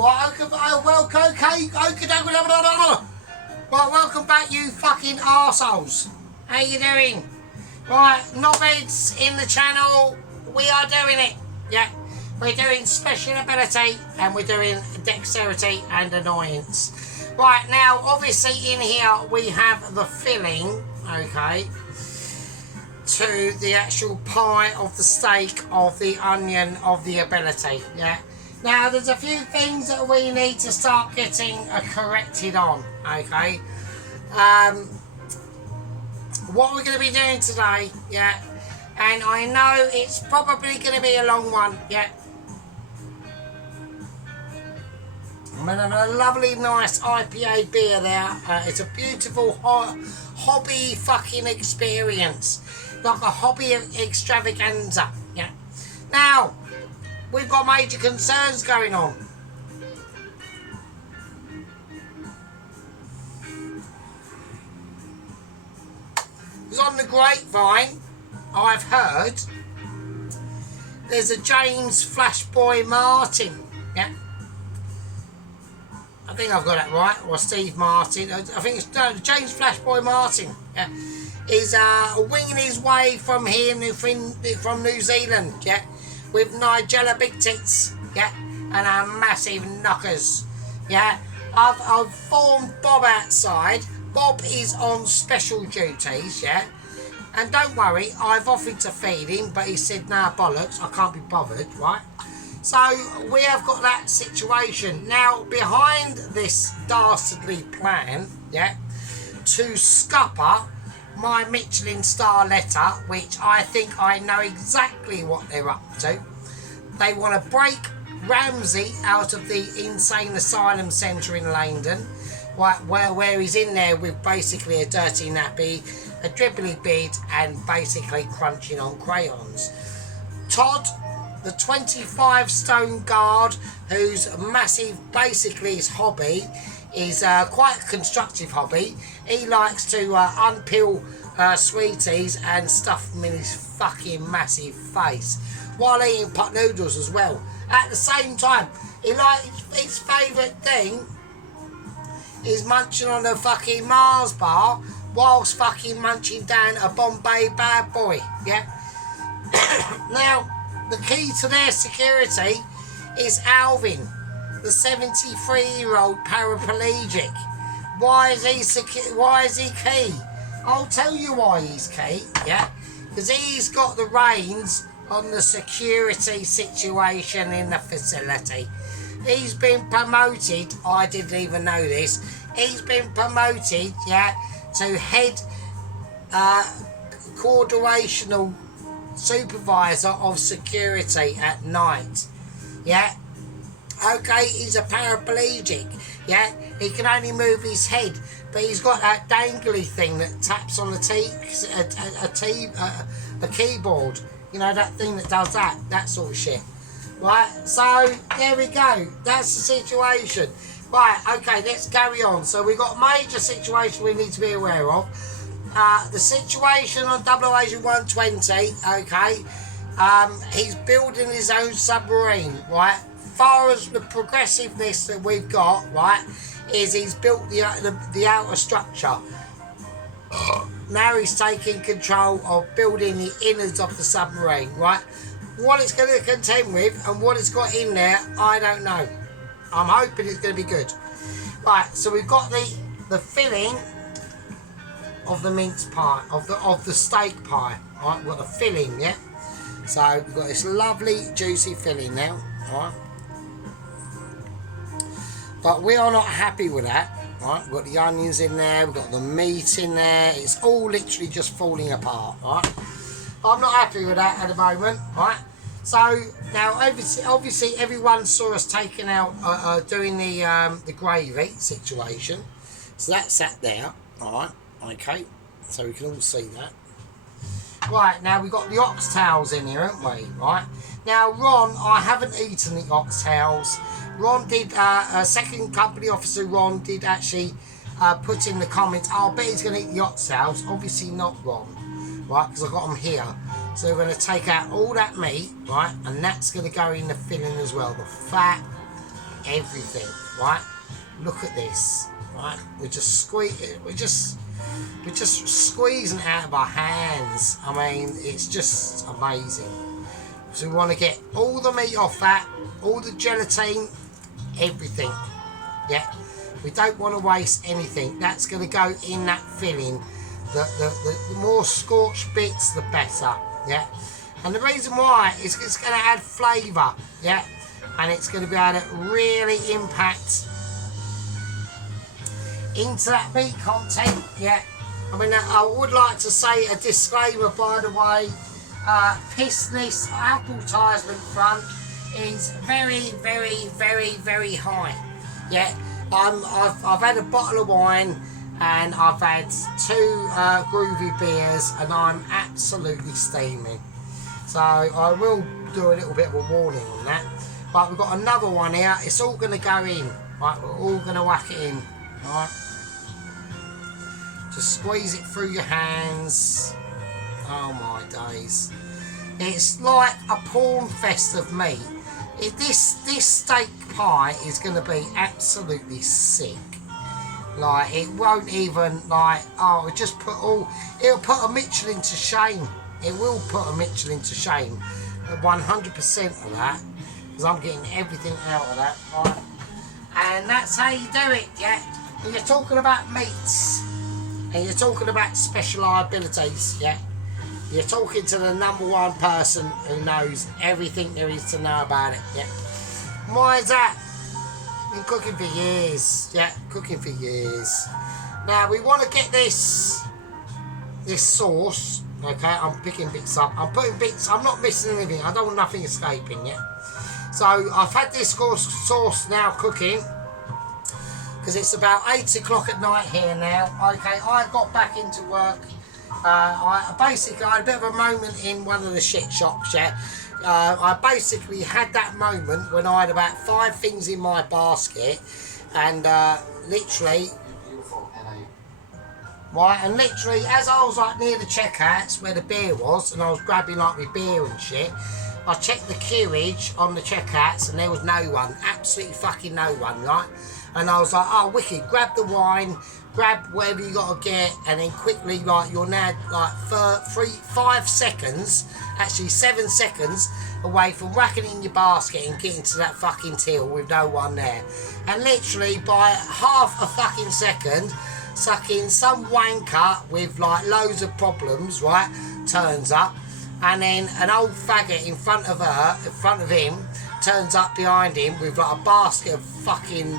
Well, welcome back, you fucking arseholes. How you doing? Right, knobheads in the channel, we are doing it. Yeah, we're doing special ability and we're doing dexterity and annoyance. Right, now, obviously in here we have the filling, okay, to the actual pie of the steak of the onion of the ability, yeah. Now, there's a few things that we need to start getting corrected on, okay? What we're going to be doing today, yeah, and I know it's probably going to be a long one, yeah. I'm having a lovely, nice IPA beer there. It's a beautiful hobby fucking experience, like a hobby extravaganza, yeah. Now, we've got major concerns going on. Because on the grapevine, I've heard there's a James Flashboy Martin, yeah. I think I've got that right, or Steve Martin. I think it's James Flashboy Martin, yeah. Is winging his way from here, from New Zealand, yeah, with Nigella Big Tits, yeah, and our massive knockers, yeah. I've formed Bob outside. Bob is on special duties, yeah, and don't worry, I've offered to feed him, but he said, nah, bollocks, I can't be bothered, right? So we have got that situation. Now, behind this dastardly plan, yeah, to scupper my Michelin star letter, which I think I know exactly what they're up to. They want to break Ramsey out of the insane asylum centre in London, where he's in there with basically a dirty nappy, a dribbly beard, and basically crunching on crayons. Todd, the 25-stone guard, whose massive, basically his hobby is quite a constructive hobby. He likes to unpeel sweeties and stuff them in his fucking massive face while eating pot noodles as well. At the same time, he likes, his favourite thing is munching on a fucking Mars bar whilst fucking munching down a Bombay bad boy, yeah. Now, the key to their security is Alvin, the 73-year-old paraplegic. Why is he key? I'll tell you why he's key, yeah? Because he's got the reins on the security situation in the facility. He's been promoted, I didn't even know this, he's been promoted, yeah, to head coordinational supervisor of security at night, yeah. Okay, he's a paraplegic, yeah. He can only move his head, but he's got that dangly thing that taps on the a keyboard. You know, that thing that does that sort of shit. Right, so there we go. That's the situation. Right, okay, let's carry on. So we've got a major situation we need to be aware of. The situation on Double Agent 120, okay, he's building his own submarine, right? Far as the progressiveness that we've got, right, is he's built the outer structure. Now he's taking control of building the innards of the submarine, right? What it's going to contend with and what it's got in there, I don't know. I'm hoping it's going to be good. Right, so we've got the filling of the mince pie, of the steak pie. Right, we've got the filling, yeah. So we've got this lovely juicy filling now, right. But we are not happy with that. Right, we've got the onions in there, we've got the meat in there. It's all literally just falling apart. Right, I'm not happy with that at the moment. Right. So now, obviously, everyone saw us taking out, doing the gravy situation. So that's sat there. All right. Okay. So we can all see that. Right, now we've got the oxtails in here, haven't we? Right. Now, Ron, I haven't eaten the oxtails. Ron did, second company officer Ron did actually put in the comments, oh, I bet he's going to eat the oxtails. Obviously not Ron, right, because I've got them here. So we're going to take out all that meat, right, and that's going to go in the filling as well. The fat, everything, right? Look at this, right? We're just squeezing it out of our hands. I mean, it's just amazing. So we want to get all the meat off that, all the gelatine, everything. Yeah, we don't want to waste anything. That's going to go in that filling. The more scorched bits, the better. Yeah, and the reason why is it's going to add flavour. Yeah, and it's going to be able to really impact into that meat content. Yeah, I mean, I would like to say a disclaimer, by the way. This advertisement front is very, very, very, very high. Yeah, I've had a bottle of wine and I've had 2 groovy beers and I'm absolutely steaming. So I will do a little bit of a warning on that. But we've got another one here. It's all going to go in. Right, we're all going to whack it in. Right. Just squeeze it through your hands. Oh my days. It's like a porn fest of meat. This steak pie is going to be absolutely sick. Like, it won't even, like, oh, it'll put a Michelin to shame. It will put a Michelin to shame. 100% of that. Because I'm getting everything out of that, right? And that's how you do it, yeah? And you're talking about meats. And you're talking about special abilities, yeah? You're talking to the #1 person who knows everything there is to know about it, yeah? Why is that? Been cooking for years, yeah, cooking for years. Now we want to get this sauce, okay? I'm picking bits up. I'm putting bits. I'm not missing anything. I don't want nothing escaping, yeah. So I've had this sauce now cooking because it's about 8 o'clock at night here now. Okay, I got back into work. I had a bit of a moment in one of the shit shops, yeah. I basically had that moment when I had about 5 things in my basket and literally as I was like near the checkouts where the beer was and I was grabbing like my beer and shit, I checked the queuage on the checkouts and there was no one, absolutely fucking no one, right? And I was like, oh wicked, grab the wine, grab whatever you got to get, and then quickly, like, you're now like 5 seconds, actually 7 seconds away from whacking it in your basket and getting to that fucking till with no one there. And literally by half a fucking second, sucking some wanker with like loads of problems, right, turns up, and then an old faggot in front of him turns up behind him with like a basket of fucking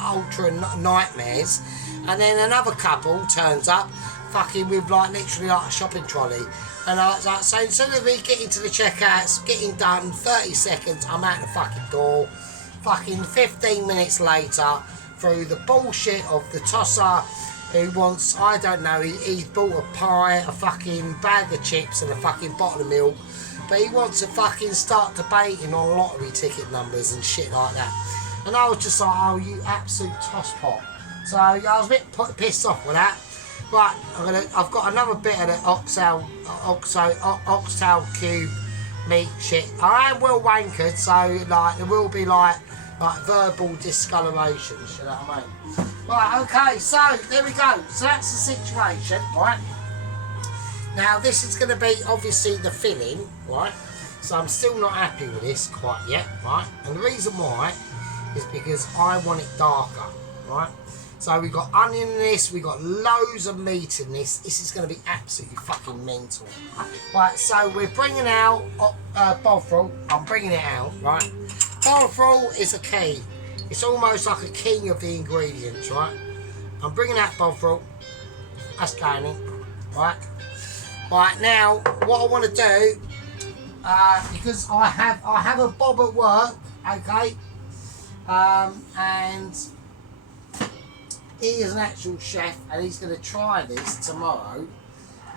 ultra nightmares. And then another couple turns up fucking with like literally like a shopping trolley. And I was like, so instead of me getting to the checkouts, getting done, 30 seconds, I'm out the fucking door. Fucking 15 minutes later, through the bullshit of the tosser who wants, I don't know, he's bought a pie, a fucking bag of chips and a fucking bottle of milk. But he wants to fucking start debating on lottery ticket numbers and shit like that. And I was just like, oh, you absolute tosspot. So I was a bit pissed off with that, but I've got another bit of the oxtail cube meat shit. I am well wankered, so like there will be like verbal discoloration, you know what I mean? Right, okay, so there we go. So that's the situation, right? Now this is going to be obviously the filling, right? So I'm still not happy with this quite yet, right? And the reason why is because I want it darker, right? So we've got onion in this, we've got loads of meat in this. This is going to be absolutely fucking mental. Right, so we're bringing out bovril. I'm bringing it out, right? Bovril is a key. It's almost like a king of the ingredients, right? I'm bringing out bovril. That's going in, right? Right, now, what I want to do, because I have a bob at work, okay? And he is an actual chef and he's going to try this tomorrow,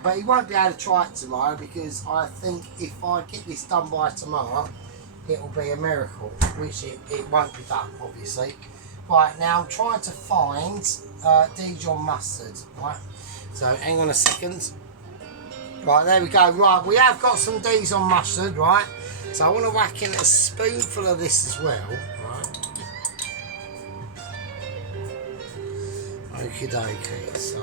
but he won't be able to try it tomorrow because I think if I get this done by tomorrow it'll be a miracle, which it won't be done obviously. Right, now I'm trying to find Dijon mustard, right, so hang on a second. Right, there we go. Right, we have got some Dijon mustard, right, so I want to whack in a spoonful of this as well, right. Okie dokie, so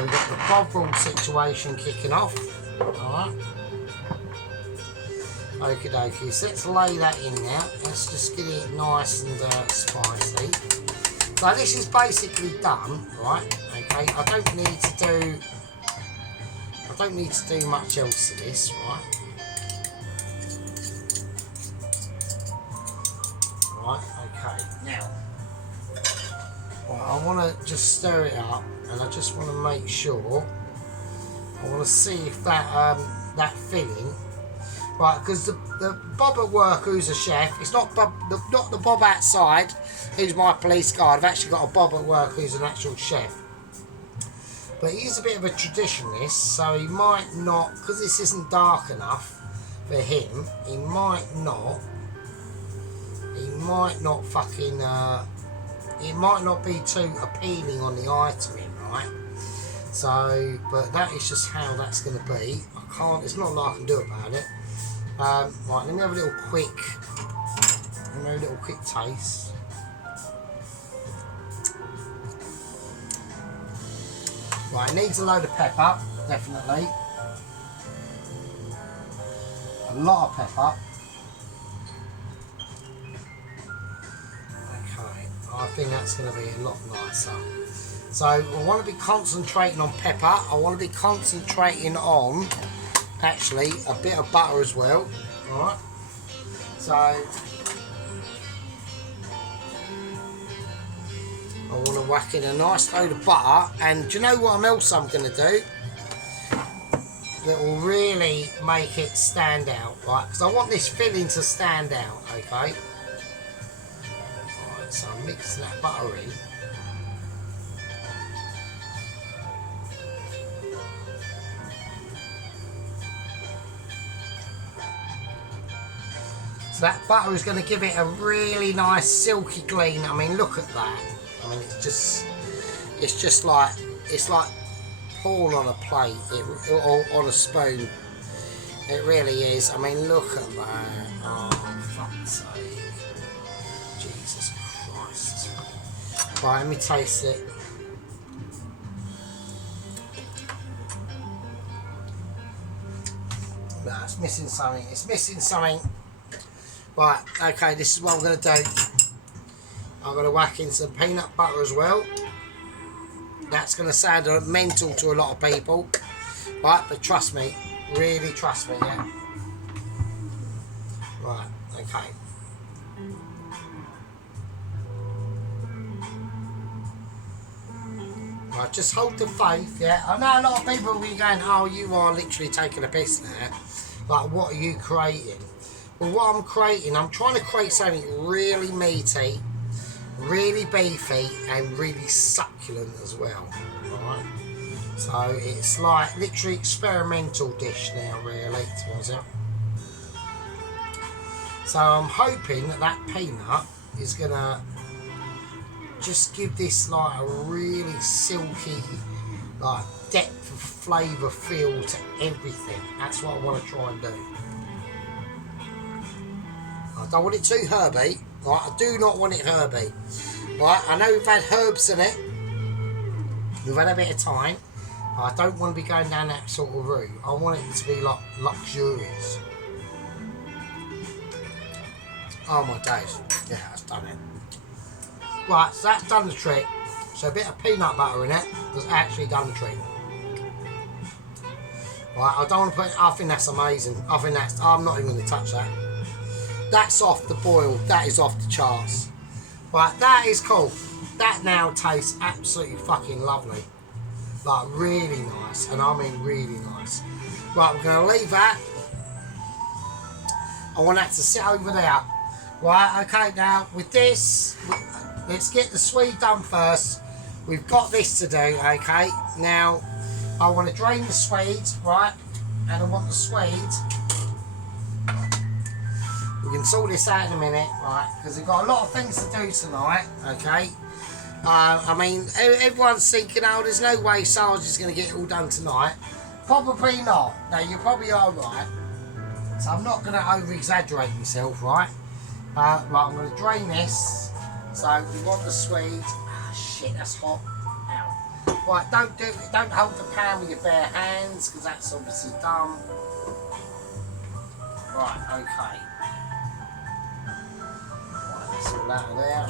we've got the bovril situation kicking off. Alright. Okie dokie, so let's lay that in now. Let's just get it nice and spicy. So this is basically done, right? Okay, I don't need to do much else to this, right? Right, okay, now I want to just stir it up, and I just want to make sure. I want to see if that that filling, right? Because the Bob at work, who's a chef, it's not the Bob outside, who's my police guard. I've actually got a Bob at work who's an actual chef, but he's a bit of a traditionalist, so he might not, because this isn't dark enough for him. He might not fucking. It might not be too appealing on the eye to him, right? So, but that is just how that's going to be. I can't. It's not a lot I can do about it. Right, let me have a little quick taste. Right, it needs a load of pepper, definitely. A lot of pepper. I think that's going to be a lot nicer. So I want to be concentrating on pepper. I want to be concentrating on actually a bit of butter as well. Alright. So I want to whack in a nice load of butter. And do you know what else I'm going to do? That will really make it stand out, right? Because I want this filling to stand out, okay? So I'm mixing that butter in. So that butter is going to give it a really nice silky clean. I mean, look at that. I mean, it's just like, it's like pouring on a plate or on a spoon. It really is. I mean, look at that. Oh, fuck's sake. Jesus Christ. Right, let me taste it. No, it's missing something. It's missing something. Right, okay, this is what I'm going to do. I'm going to whack in some peanut butter as well. That's going to sound mental to a lot of people. Right, but trust me. Really trust me, yeah? Right, okay. Right, just hold the faith, yeah? I know a lot of people will be going, oh, you are literally taking a piss there. Like, what are you creating? Well, what I'm creating, I'm trying to create something really meaty, really beefy, and really succulent as well. Alright? So, it's like literally experimental dish now, really, was it? So, I'm hoping that that peanut is going to just give this like a really silky, like depth of flavour feel to everything. That's what I want to try and do. I don't want it too herby. Right? I do not want it herby. Right? I know we've had herbs in it. We've had a bit of time. I don't want to be going down that sort of route. I want it to be like luxurious. Oh my days. Yeah, that's done it. Right, so that's done the trick. So a bit of peanut butter in it has actually done the trick. Right, I don't want to put it, I think that's amazing. I think that's, I'm not even going to touch that. That's off the boil. That is off the charts. Right, that is cool. That now tastes absolutely fucking lovely. Like, really nice. And I mean really nice. Right, we're going to leave that. I want that to sit over there. Right, okay, now with this, let's get the Swede done first. We've got this to do, okay? Now, I want to drain the Swede, right? And I want the Swede. We can sort this out in a minute, right? Because we've got a lot of things to do tonight, okay? I mean, everyone's thinking, oh, there's no way Sarge is going to get it all done tonight. Probably not. Now, you probably are right. So I'm not going to over-exaggerate myself, right? Right, I'm going to drain this. So we want the Swede. Ah, shit. shit, that's hot. Ow. Right, don't hold the pan with your bare hands, because that's obviously dumb. Right, okay. Right, that's all out of there.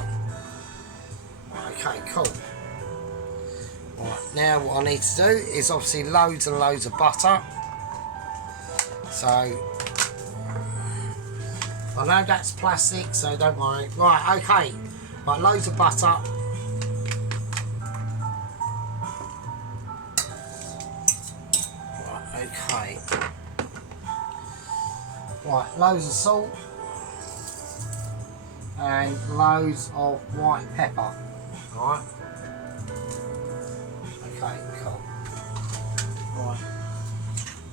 Okay, cool. Right, now what I need to do is obviously loads and loads of butter. So, I know that's plastic, so don't worry. Right, okay. Right, loads of butter. Right, okay. Right, loads of salt. And loads of white pepper. Alright. Okay, cool. Right.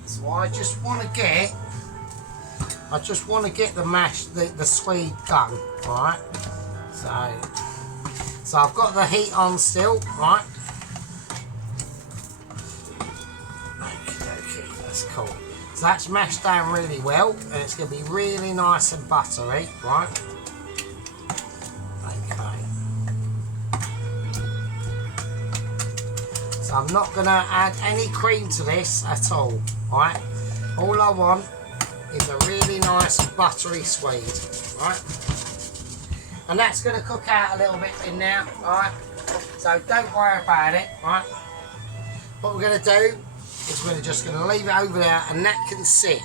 So I just want to get the mash, the Swede done. Alright. So I've got the heat on still, right? Okay, that's cool. So that's mashed down really well, and it's going to be really nice and buttery, right? So I'm not going to add any cream to this at all, right? All I want is a really nice buttery Swede, right? And that's going to cook out a little bit in there, right? So don't worry about it, right? What we're going to do is we're just going to leave it over there, and that can sit.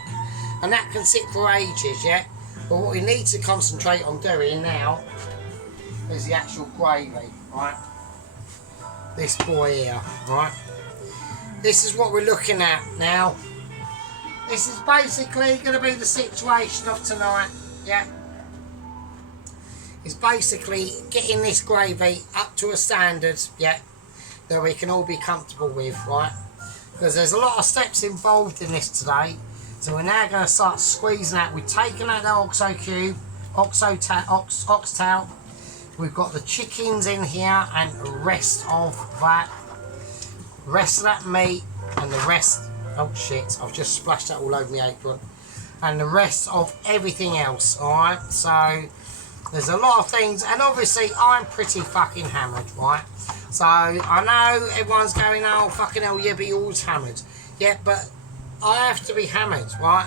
And that can sit for ages, yeah? But what we need to concentrate on doing now is the actual gravy, right? This boy here, right? This is what we're looking at now. This is basically going to be the situation of tonight, yeah? It's basically getting this gravy up to a standard, yeah, that we can all be comfortable with, right? Because there's a lot of steps involved in this today. So we're now going to start squeezing out. We've taken out the OXO cube, oxtail. We've got the chickens in here and the rest of that meat and the rest, oh shit, I've just splashed that all over my apron, and the rest of everything else, alright? So there's a lot of things, and obviously I'm pretty fucking hammered, right? So I know everyone's going, oh fucking hell, yeah, but you're always hammered. Yeah, but I have to be hammered, right?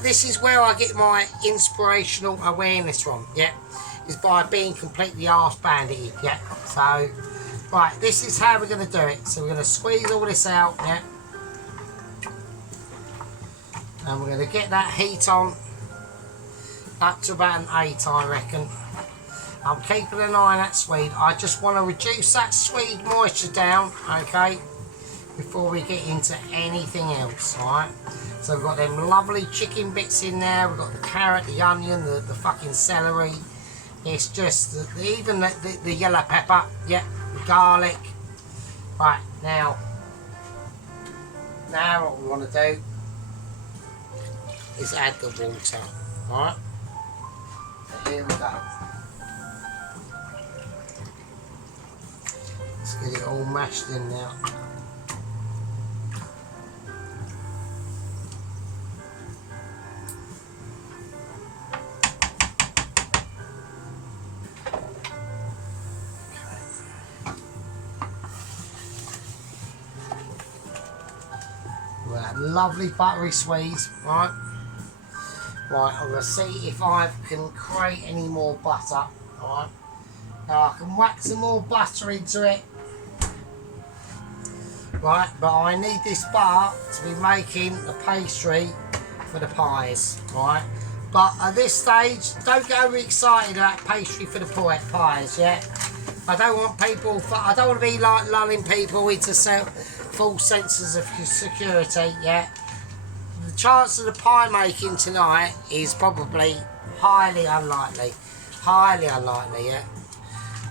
This is where I get my inspirational awareness from, yeah? Is by being completely arse-bandited, yeah? So, right, this is how we're going to do it. So we're going to squeeze all this out, yeah? And we're going to get that heat on up to about an 8, I reckon. I'm keeping an eye on that Swede. I just want to reduce that Swede moisture down, okay? Before we get into anything else, alright? So we've got them lovely chicken bits in there. We've got the carrot, the onion, the fucking celery. It's just even the yellow pepper, yeah, the garlic. Right, now what we want to do is add the water, alright? So here we go. Let's get it all mashed in now. Lovely buttery Swedes, right? Right, I'm going to see if I can create any more butter, alright? Now I can whack some more butter into it, right? But I need this butter to be making the pastry for the pies, right? But at this stage, don't get over excited about pastry for the pies, yeah? I don't want to be like lulling people into false senses of security, yeah? The chance of the pie making tonight is probably highly unlikely. Highly unlikely, yeah?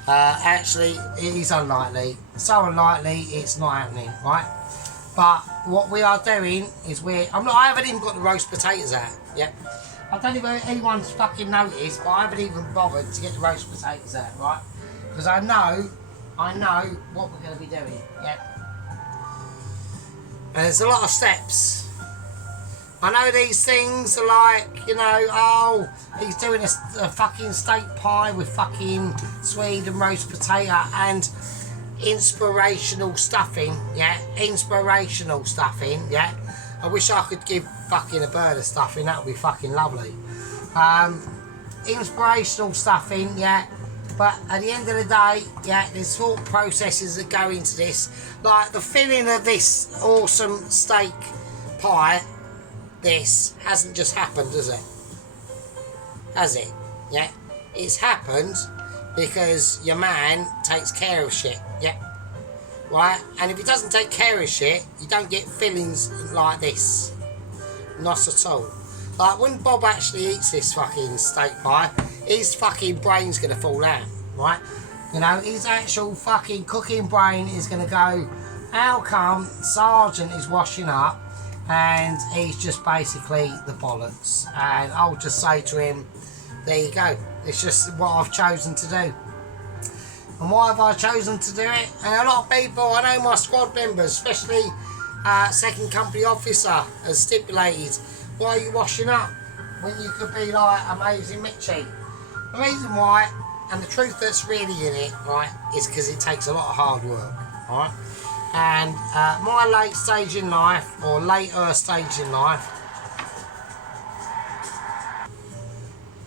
Actually, it is unlikely. So unlikely, it's not happening, right? But what we are doing is I haven't even got the roast potatoes out, yeah? I don't know if anyone's fucking noticed, but I haven't even bothered to get the roast potatoes out, right? Because I know what we're going to be doing, yeah? And there's a lot of steps. I know these things are like, you know, oh, he's doing a fucking steak pie with fucking Swede and roast potato, and inspirational stuffing, yeah, inspirational stuffing, yeah. I wish I could give fucking a bird a stuffing, that would be fucking lovely. Inspirational stuffing, yeah, but at the end of the day, yeah, there's thought processes that go into this, like the filling of this awesome steak pie. This hasn't just happened, has it? Has it? Yeah, it's happened because your man takes care of shit, yeah, right? And if he doesn't take care of shit, you don't get fillings like this, not at all. Like when Bob actually eats this fucking steak pie, his fucking brain's gonna fall out, right? You know, his actual fucking cooking brain is gonna go, how come Sergeant is washing up and he's just basically the bollocks? And I'll just say to him, there you go, it's just what I've chosen to do. And why have I chosen to do it? And a lot of people, I know my squad members, especially second company officer, has stipulated, why are you washing up when you could be like Amazing Mitchie? The reason why, and the truth that's really in it, right, is because it takes a lot of hard work, right? And my late stage in life, or later stage in life,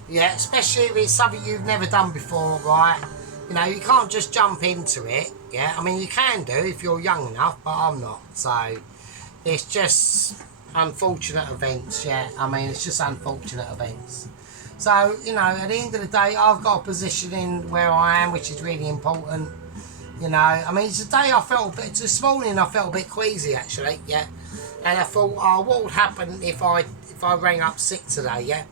yeah, especially if it's something you've never done before, right? You know, you can't just jump into it, yeah? I mean, you can do if you're young enough, but I'm not, so it's just unfortunate events, yeah? I mean, it's just unfortunate events. So, you know, at the end of the day, I've got a position in where I am, which is really important, you know? I mean, today I felt a bit, this morning I felt a bit queasy, actually, yeah? And I thought, oh, what would happen if I rang up sick today, yeah?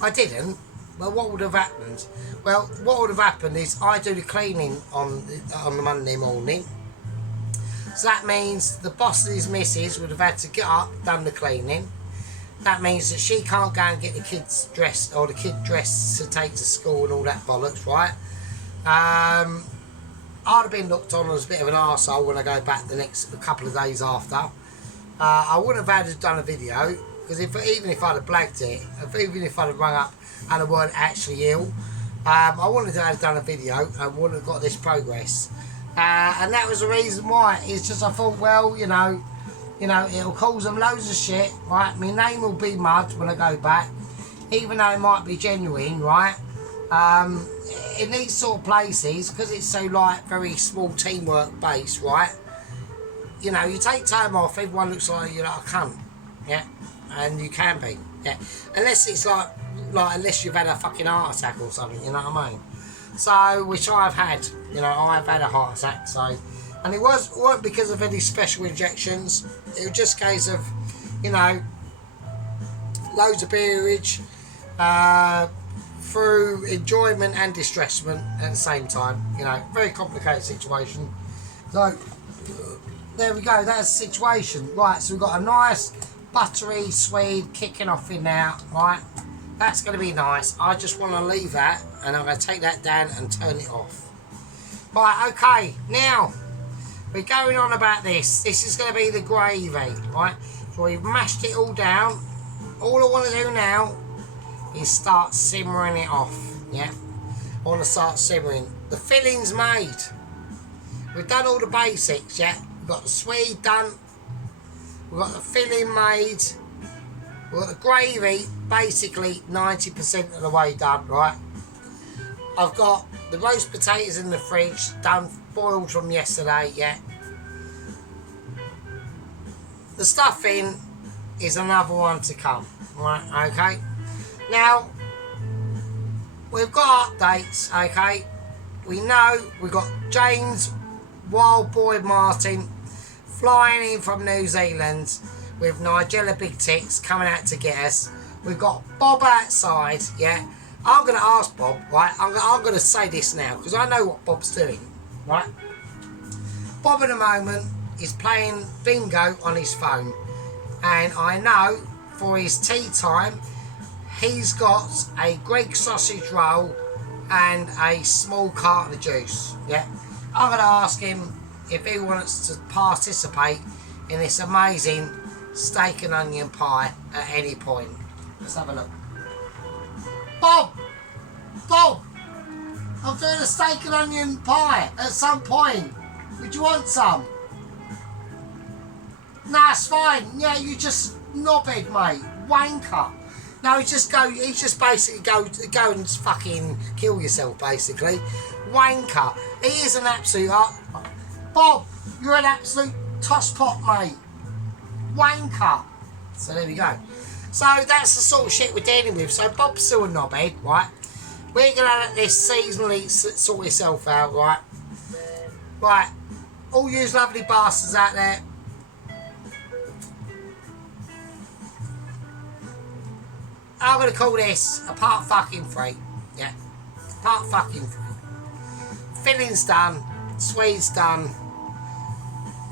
I didn't. Well, what would have happened? Well, what would have happened is I do the cleaning on the Monday morning. So that means the boss and his missus would have had to get up, done the cleaning. That means that she can't go and get the kids dressed, or the kid dressed to take to school and all that bollocks, right? I'd have been looked on as a bit of an arsehole when I go back the next couple of days after. I wouldn't have had to done a video, because even if I'd have blagged it, even if I'd have rung up and I weren't actually ill, I wouldn't have done a video and wouldn't have got this progress. And that was the reason why. It's just I thought, well, you know, it'll cause them loads of shit, right? My name will be mud when I go back, even though it might be genuine, right? In these sort of places, because it's so like very small teamwork based, right? You know, you take time off, everyone looks like you're like a cunt, yeah? And you can be, yeah, unless it's like unless you've had a fucking heart attack or something, you know what I mean? So, which I've had, you know, I've had a heart attack, so, and it weren't because of any special injections. It was just a case of, you know, loads of beerage, through enjoyment and distressment at the same time, you know, very complicated situation. So, there we go, that's the situation. Right, so we've got a nice buttery Swede kicking off in now, right? That's going to be nice. I just want to leave that, and I'm going to take that down and turn it off. Right, okay, now we're going on about this. This is going to be the gravy, right? So we've mashed it all down. All I want to do now is start simmering it off, yeah? I want to start simmering. The filling's made. We've done all the basics, yeah? We've got the Swede done. We've got the filling made. We've got the gravy basically 90% of the way done, right? I've got the roast potatoes in the fridge, done, boiled from yesterday, yeah? The stuffing is another one to come, right, okay? Now, we've got updates, okay? We know we've got James Wild Boy Martin flying in from New Zealand with Nigella Big Tits coming out to get us. We've got Bob outside, yeah? I'm going to ask Bob, right? I'm going to say this now, because I know what Bob's doing, right? Bob at the moment is playing bingo on his phone. And I know for his tea time, he's got a Greek sausage roll and a small carton of juice, yeah? I'm going to ask him if he wants to participate in this amazing steak and onion pie at any point. Let's have a look. Bob! Bob! I'm doing a steak and onion pie at some point. Would you want some? Nah, it's fine. Yeah, you just knobhead, mate. Wanker. No, he just basically go and fucking kill yourself, basically. Wanker. He is an absolute... Bob, you're an absolute tosspot, mate. Wanker. So there we go. So that's the sort of shit we're dealing with. So Bob's still a knobhead, right? We're going to let this seasonally sort itself out, right? Right. All you lovely bastards out there. I'm going to call this a part fucking free. Yeah. Part fucking free. Filling's done. Sweet's done.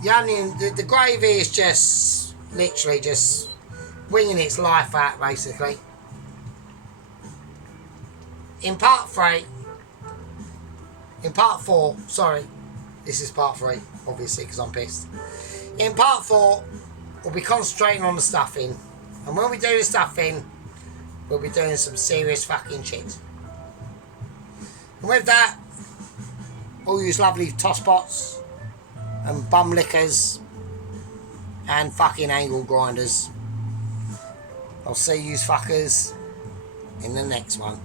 The onion, the gravy is just literally just winging its life out, basically. In part 4, sorry, this is part 3, obviously, because I'm pissed. In part 4, we'll be concentrating on the stuffing. And when we do the stuffing, we'll be doing some serious fucking shit. And with that, all you lovely tosspots and bum lickers and fucking angle grinders, I'll see you fuckers in the next one.